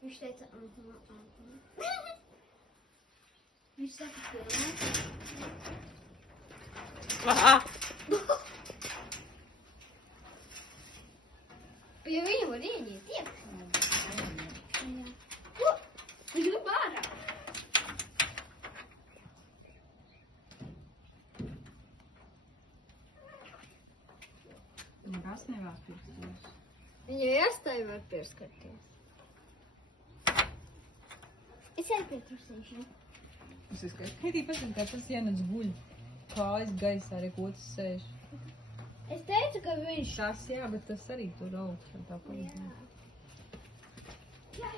Viņš teica, Viņš saka, ja viņu var ienīt iekšā. Viņš grib ārā. Nekas nevar pieskarties. Viņa iestāja var pieskarties. Es aizpietrusīšu. Tas ir skaidrs. Heidī, pašam, kā tas ienāc guļ. Kājas gaisā, arī otrs sēž. Es teicu, ka viņš... Tas jā, bet tas arī tur augšā tā palīdz. Jā.